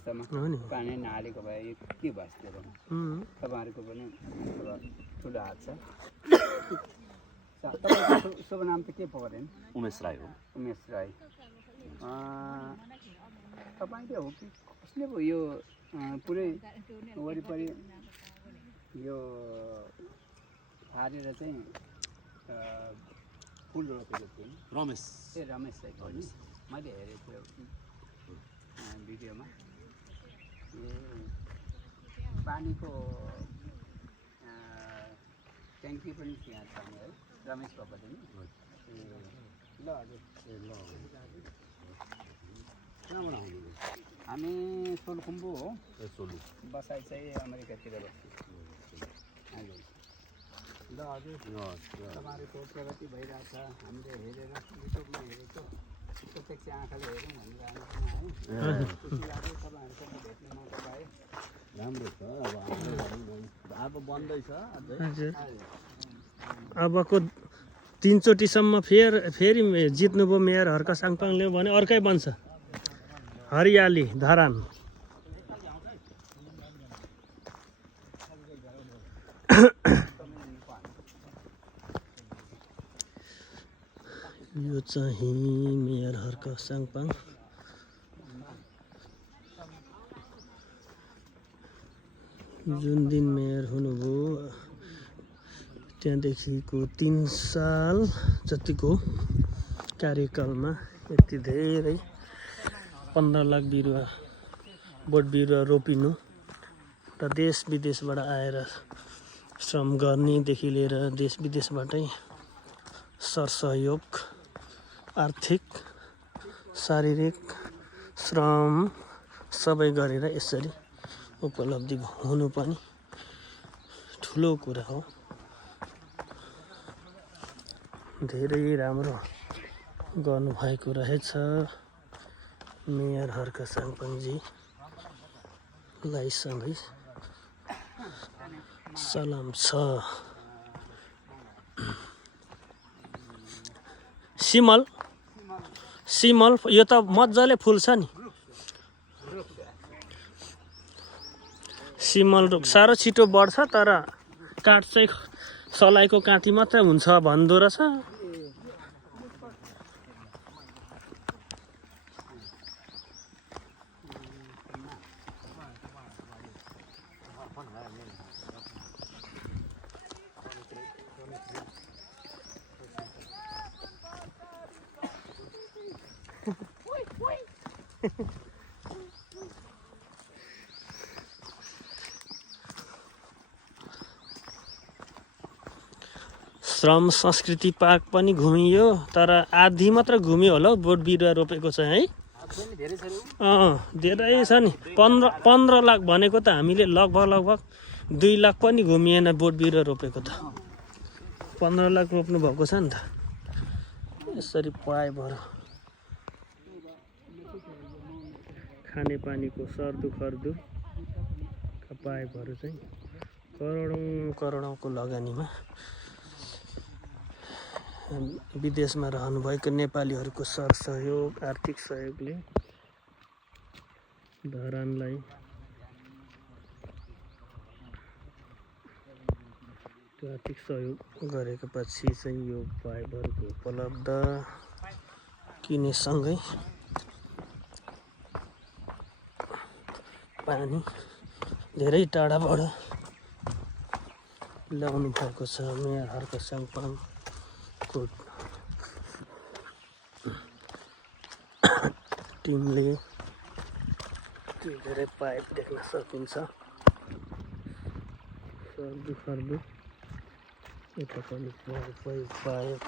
अवस्थामा पानी नहालेको भए यो के भइसक्यो भने तपाईँहरूको पनि अब ठुलो हात छ। तपाईँको शुभ नाम त के परेन? उमेश राई हो। उमेश राई। तपाईँले हो कि कसले पो यो पुरै वरिपरि यो हारेर चाहिँ फुल रोपेको थिएँ? रमेश। ए रमेश राई हो नि, मैले हेरेको थियो भिडियोमा। ए पानीको ट्याङ्की पनि यहाँ छ है रमेश बाबाले नि? ए ल हजुर। ए ल कहाँबाट आउनु? हामी सोलुखुम्बु हो। सोलु बसाइ चाहिँ अमेरिकातिर बस्छु। हजुर ल हजुर, तपाईँहरूको प्रगति भइरहेछ हामीले हेरेर युट्युबमा हेरेको, प्रत्यक्ष आँखाले हेरौँ भनेर हामी पनि आयौँ। खुसी लाग्यो तपाईँहरूसँग भेट्ने मौका पाएँ। राम्रो छ। अब बन्दैछ अझै। अबको 3 चोटिसम्म फेरि जित्नुभयो मेयर हर्क साङपाङले भने अर्कै बन्छ। हरियाली धरान। यो चाहिँ मेयर हर्क साङपाङ। जुन दिन मेयर हुनुभयो त्यहाँदेखिको 3 साल जतिको कार्यकालमा यति धेरै 15 लाख बिरुवा बोट बिरुवा रोपिनु र देश विदेशबाट आएर श्रम गर्नेदेखि लिएर देश विदेशबाटै सरसहयोग आर्थिक शारीरिक श्रम सबै गरेर यसरी उपलब्धि हुनु पनि ठुलो कुरा हो। धेरै राम्रो गर्नुभएको रहेछ मेयर हर्क साङपाङजीलाई सबै सलाम छ। सिमल यो त मजाले फुल्छ नि। सिमल रुख साह्रो छिटो बढ्छ तर काठ चाहिँ सलाइको काँटी मात्रै हुन्छ भन्दो रहेछ। श्रम संस्कृति पार्क पनि घुमियो तर आधी मात्र घुमियो होला हौ। बोट बिरुवा रोपेको छ है। धेरै छ नि। 15 लाख भनेको त हामीले लगभग 2 लाख पनि घुमिएन बोट बिरुवा रोपेको त। 15 लाख रोप्नु भएको छ नि त। यसरी पाइभर खानेपानीको सर्दु खर्दु पाइपहरू चाहिँ करोडौँको लगानीमा विदेशमा रहनुभएको नेपालीहरूको सरसहयोग आर्थिक सहयोगले धरानलाई त्यो आर्थिक सहयोग गरेको पछि चाहिँ यो पाइपहरूको उपलब्ध किनेसँगै पानी धेरै टाढाबाट ल्याउनु भएको छ। मेयर हर्क साङपाङको टिमले त्यो धेरै पाइप देख्न सकिन्छ। सर्दु खर्दु यता पनि पाइप